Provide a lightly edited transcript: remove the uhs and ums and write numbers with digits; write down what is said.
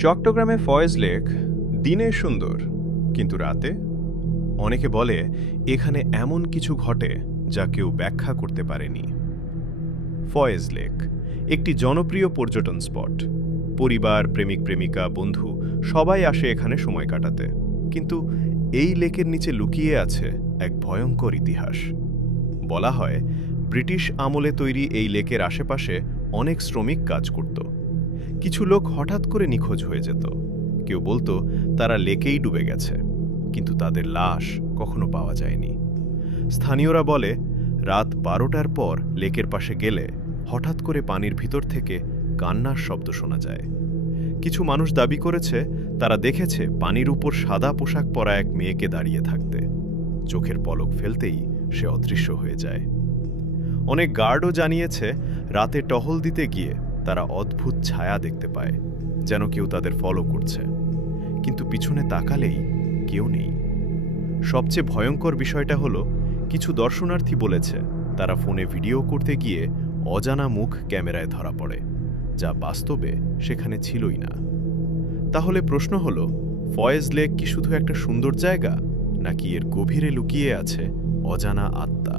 চট্টগ্রামে ফয়েজ লেক দিনে সুন্দর, কিন্তু রাতে অনেকে বলে এখানে এমন কিছু ঘটে যা কেউ ব্যাখ্যা করতে পারেনি। ফয়েজ লেক একটি জনপ্রিয় পর্যটন স্পট। পরিবার, প্রেমিক প্রেমিকা, বন্ধু সবাই আসে এখানে সময় কাটাতে। কিন্তু এই লেকের নিচে লুকিয়ে আছে এক ভয়ঙ্কর ইতিহাস। বলা হয় ব্রিটিশ আমলে তৈরি এই লেকের আশেপাশে অনেক শ্রমিক কাজ করত। কিছু লোক হঠাৎ করে নিখোঁজ হয়ে যেত। কেউ বলতো তারা লেকেই ডুবে গেছে, কিন্তু তাদের লাশ কখনো পাওয়া যায়নি। স্থানীয়রা বলে রাত 12টার পর লেকের পাশে গেলে হঠাৎ করে পানির ভিতর থেকে কান্নার শব্দ শোনা যায়। কিছু মানুষ দাবি করেছে তারা দেখেছে পানির উপর সাদা পোশাক পরা এক মেয়েকে দাঁড়িয়ে থাকতে। চোখের পলক ফেলতেই সে অদৃশ্য হয়ে যায়। অনেক গার্ডও জানিয়েছে রাতে টহল দিতে গিয়ে তারা অদ্ভুত ছায়া দেখতে পায়, যেন কেউ তাদের ফলো করছে। কিন্তু পিছনে তাকালেই কেউ নেই। সবচেয়ে ভয়ঙ্কর বিষয়টা হলো কিছু দর্শনার্থী বলেছে তারা ফোনে ভিডিও করতে গিয়ে অজানা মুখ ক্যামেরায় ধরা পড়ে, যা বাস্তবে সেখানে ছিলই না। তাহলে প্রশ্ন হলো, ফয়েজ লেক কি শুধু একটা সুন্দর জায়গা, নাকি এর গভীরে লুকিয়ে আছে অজানা আত্মা?